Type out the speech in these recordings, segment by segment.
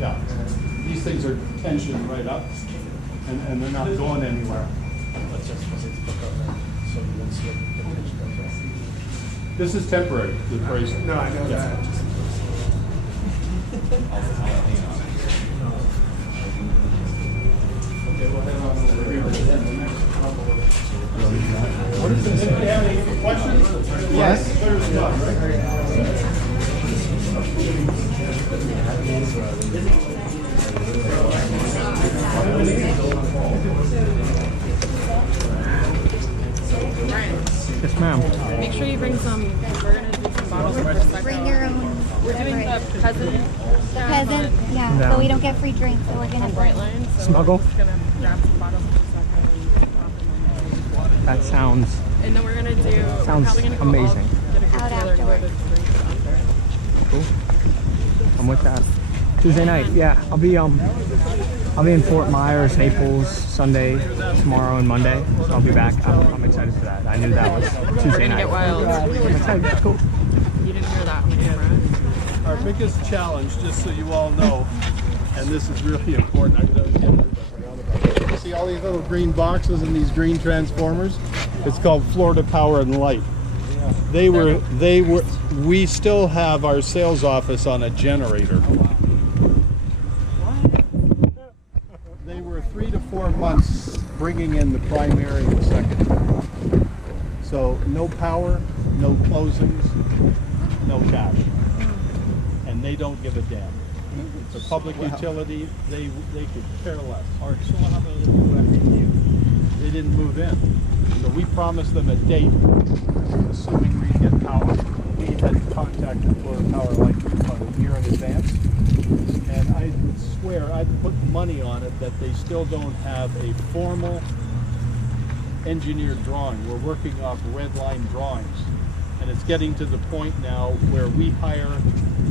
Yeah, these things are tensioned right up, and they're not going anywhere. Let's just hook up there, so you won't see it. This is temporary, the bracelet. No, I know that. Okay, we'll head on over here. What is this? Anybody have any questions? Yes. Clear as mud, right? Yes, ma'am. Make sure you bring some, we're going to do some bottles of Prosecco. Bring your own. We're doing the peasant. The peasant, yeah. No. So we don't get free drinks, so we're gonna On Bright Line. So Smuggle? We're just going to grab some bottles of Prosecco and pop them. That sounds And then we're going to do, we're Sounds probably going to go amazing. All, get a group Out together and go to afterwards. drinks after. cool. I'm with that. Tuesday night, yeah. I'll be in Fort Myers, Naples, Sunday, tomorrow, and Monday. So I'll be back. I'm excited for that. I knew that was Tuesday We're going to night. get wild. I'm excited. That's cool. You didn't hear that on camera. Our biggest challenge, just so you all know, and this is really important, I don't get everybody forgot about it. You see all these little green boxes and these green transformers? It's called Florida Power and Light. We still have our sales office on a generator. They were 3 to 4 months bringing in the primary and secondary. So no power, no closings, no cash. And they don't give a damn. The public utility, they could care less. All right, so what happened to you? They didn't move in. So we promised them a date, assuming we'd get power. We had contacted Florida Power like about a year in advance. And I would swear, I'd put money on it that they still don't have a formal engineered drawing. We're working off red line drawings. And it's getting to the point now where we hire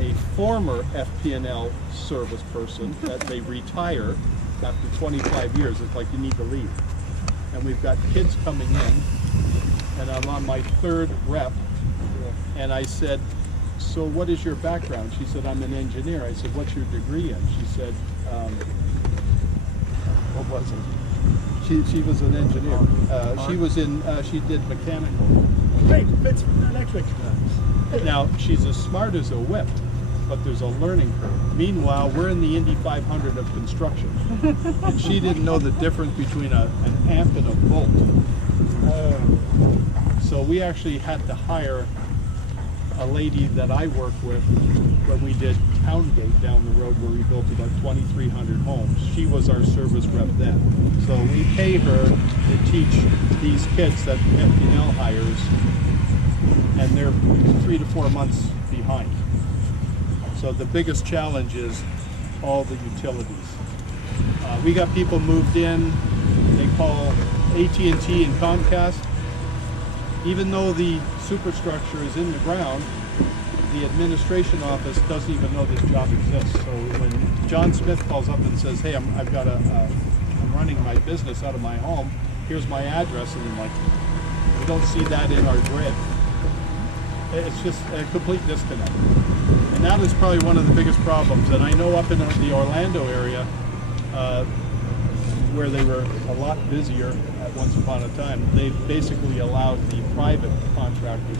a former FP&L service person that they retire after 25 years. It's like you need to leave. And we've got kids coming in, and I'm on my third rep. And I said, so what is your background? She said, I'm an engineer. I said, what's your degree in? She said, what was it? She was an engineer. She did mechanical. Great, it's electric. Now, she's as smart as a whip, but there's a learning curve. Meanwhile, we're in the Indy 500 of construction. And she didn't know the difference between an amp and a volt. So we actually had to hire a lady that I work with when we did Towngate down the road where we built about 2,300 homes. She was our service rep then. So we pay her to teach these kids that FP&L hires, and they're 3 to 4 months behind. So the biggest challenge is all the utilities. We got people moved in, they call AT&T and Comcast. Even though the superstructure is in the ground, the administration office doesn't even know this job exists. So when John Smith calls up and says, hey, I'm running my business out of my home, here's my address, and I'm like, we don't see that in our grid. It's just a complete disconnect. And that is probably one of the biggest problems. And I know up in the Orlando area, where they were a lot busier at once upon a time, they basically allowed the private contractors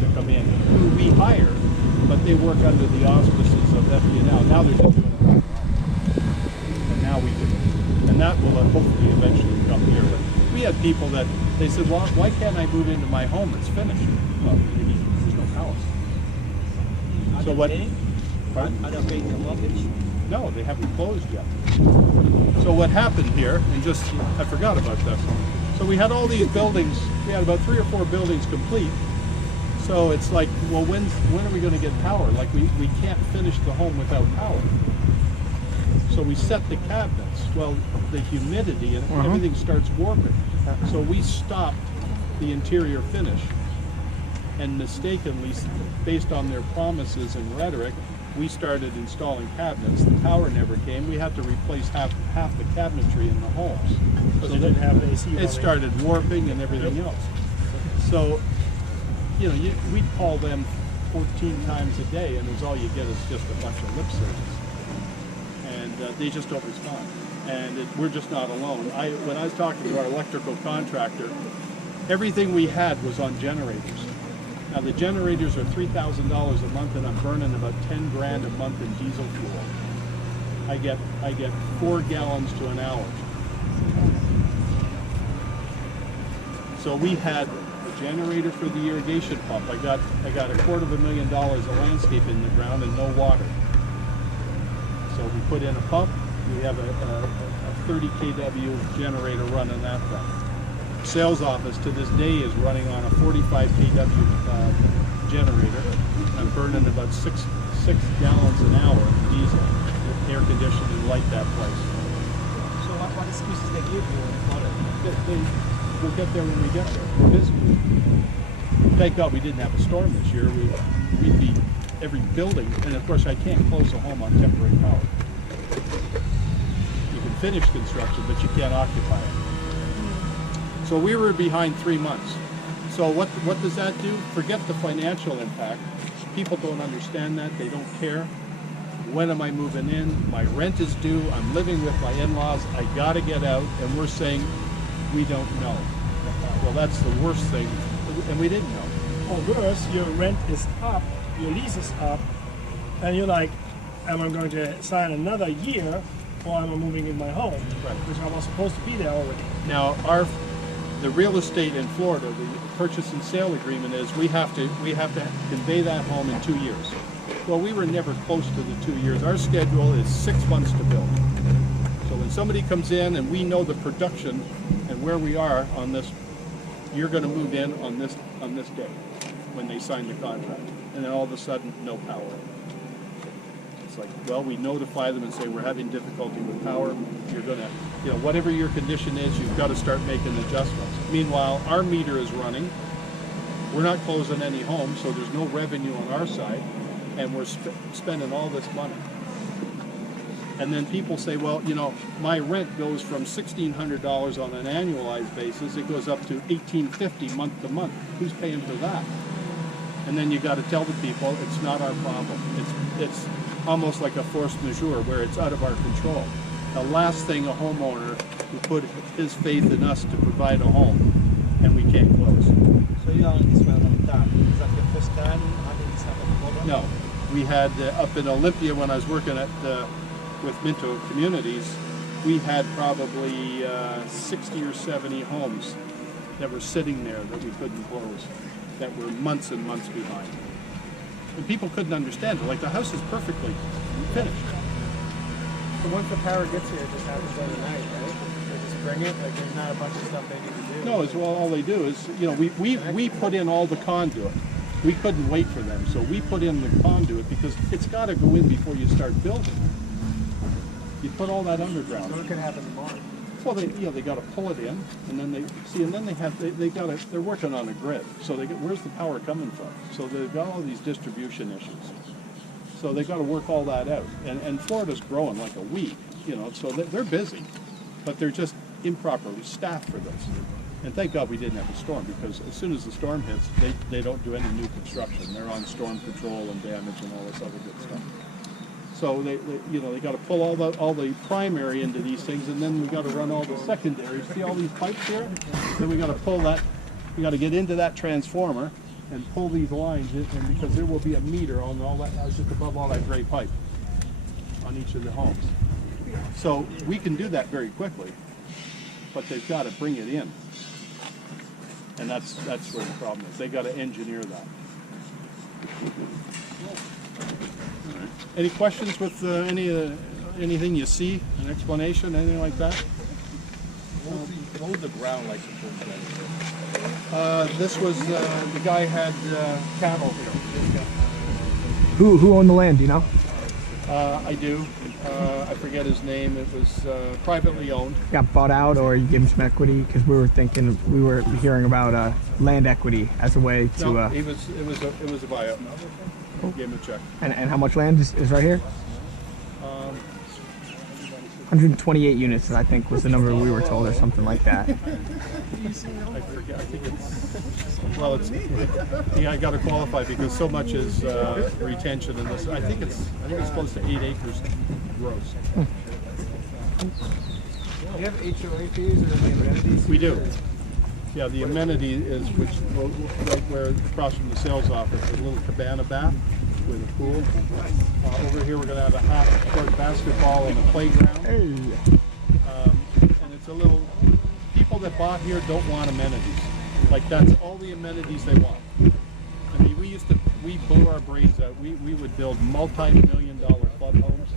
to come in, who we hire, but they work under the auspices of FP&L. Now they're just doing it right. And now we do it. And that will hopefully eventually come here. But we had people that, they said, well, why can't I move into my home? It's finished. Well, there's no house. So what? Are they paying the mortgage? No, they haven't closed yet. So what happened here, and just, I forgot about that. So we had all these buildings, we had about 3 or 4 buildings complete. So it's like, well, when are we going to get power? Like we can't finish the home without power. So we set the cabinets. Well, the humidity and everything starts warping. So we stopped the interior finish. And mistakenly, based on their promises and rhetoric, we started installing cabinets. The power never came. We had to replace half the cabinetry in the homes. So they didn't have AC. It started warping and everything else. So, you know, we'd call them 14 times a day, and all you get is just a bunch of lip service. they just don't respond. And we're just not alone. When I was talking to our electrical contractor, everything we had was on generators. Now the generators are $3,000 a month, and I'm burning about 10 grand a month in diesel fuel. I get 4 gallons to an hour. So we had a generator for the irrigation pump. I got $250,000 of landscape in the ground and no water. So we put in a pump. We have a 30 kW generator running that thing. Sales office to this day is running on a 45 kW generator. I'm burning about six gallons an hour of diesel with air conditioning and light that place. So what excuses they give you on it? We'll get there when we get there. We're busy. Thank God we didn't have a storm this year. We'd be every building, and of course I can't close a home on temporary power. You can finish construction, but you can't occupy it. So we were behind 3 months. So what does that do? Forget the financial impact. People don't understand that. They don't care. When am I moving in? My rent is due. I'm living with my in-laws. I got to get out. And we're saying, we don't know. Well, that's the worst thing. And we didn't know. Or worse, your rent is up, your lease is up, and you're like, am I going to sign another year, or am I moving in my home? Right. Because I was supposed to be there already. Now, the real estate in Florida, the purchase and sale agreement is we have to convey that home in 2 years. Well, we were never close to the 2 years. Our schedule is 6 months to build. So when somebody comes in and we know the production and where we are on this, you're going to move in on this day when they sign the contract, and then all of a sudden, no power. It's like, well, we notify them and say we're having difficulty with power. You're going to, whatever your condition is, you've got to start making adjustments. Meanwhile, our meter is running. We're not closing any homes, so there's no revenue on our side, and we're spending all this money. And then people say, well, my rent goes from $1,600 on an annualized basis, it goes up to $1,850 month to month. Who's paying for that? And then you got to tell the people it's not our problem. It's almost like a force majeure where it's out of our control. The last thing a homeowner who put his faith in us to provide a home, and we can't close. So you are in this for a long time. Is that your first time having this type of problem? No, we had up in Olympia when I was working with Minto Communities, we had probably 60 or 70 homes that were sitting there that we couldn't close, that were months and months behind. And people couldn't understand it. Like, the house is perfectly finished. So once the power gets here, it just happens overnight, right? They just bring it, like there's not a bunch of stuff they need to do. No, it's, well, all they do is, we put in all the conduit. We couldn't wait for them, so we put in the conduit because it's got to go in before you start building. You put all that underground. So it could happen tomorrow. Well, they got to pull it in, and then they're working on a grid. So where's the power coming from? So they've got all these distribution issues. So they got to work all that out. And Florida's growing like a weed, so they're busy, but they're just improperly staffed for this. And thank God we didn't have a storm, because as soon as the storm hits, they don't do any new construction. They're on storm control and damage and all this other good stuff. So they got to pull all the primary into these things, and then we got to run all the secondary. See all these pipes here? Then we got to pull that. We got to get into that transformer and pull these lines in, and because there will be a meter on all that, just above all that gray pipe on each of the homes. So we can do that very quickly, but they've got to bring it in, and that's where the problem is. They got to engineer that. Any questions with anything you see, an explanation, anything like that? What was the ground like supposed to be? This was, the guy had cattle here. Who owned the land, do you know? I do. I forget his name. It was privately owned. Got bought out, or you gave him some equity? Because we were hearing about land equity as a way to... No, it was a buyout. Gave him a check. And how much land is right here? 128 units, I think, was the number we were told, or something like that. I forget. I think it's, well, it's, yeah, I got to qualify because so much is retention in this. I think it's close to 8 acres gross. Do you have HOA fees or any amenities? We do. Yeah, the amenity is right where across from the sales office, a little cabana bath with a pool. Over here, we're going to have a half-court basketball and a playground. And it's a little. People that bought here don't want amenities. Like that's all the amenities they want. I mean, we blew our brains out. We would build multi-million-dollar club homes,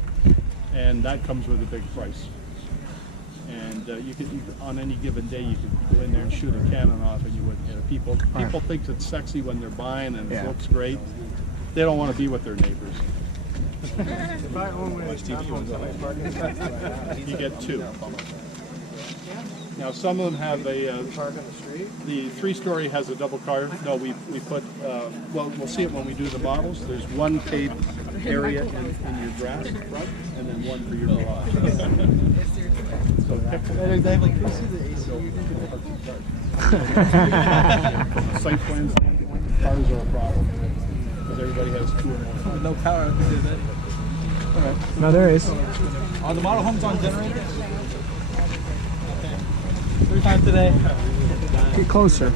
and that comes with a big price. And you could on any given day you could go in there and shoot a cannon off, and you wouldn't hit it. People think it's sexy when they're buying and it looks great. They don't want to be with their neighbors. If I own one of these townhomes, how many parking spots? You get 2. Now some of them have a Park on the street? the 3-story has a double car. No, we put well, we'll see it when we do the models. There's one paved area in your grass front, and then one for your garage. So site plan standpoint, cars are a problem because everybody has 2 or more. No power, we did that. No, there is. Are the model homes on generators? Okay. 3 times today. Get closer.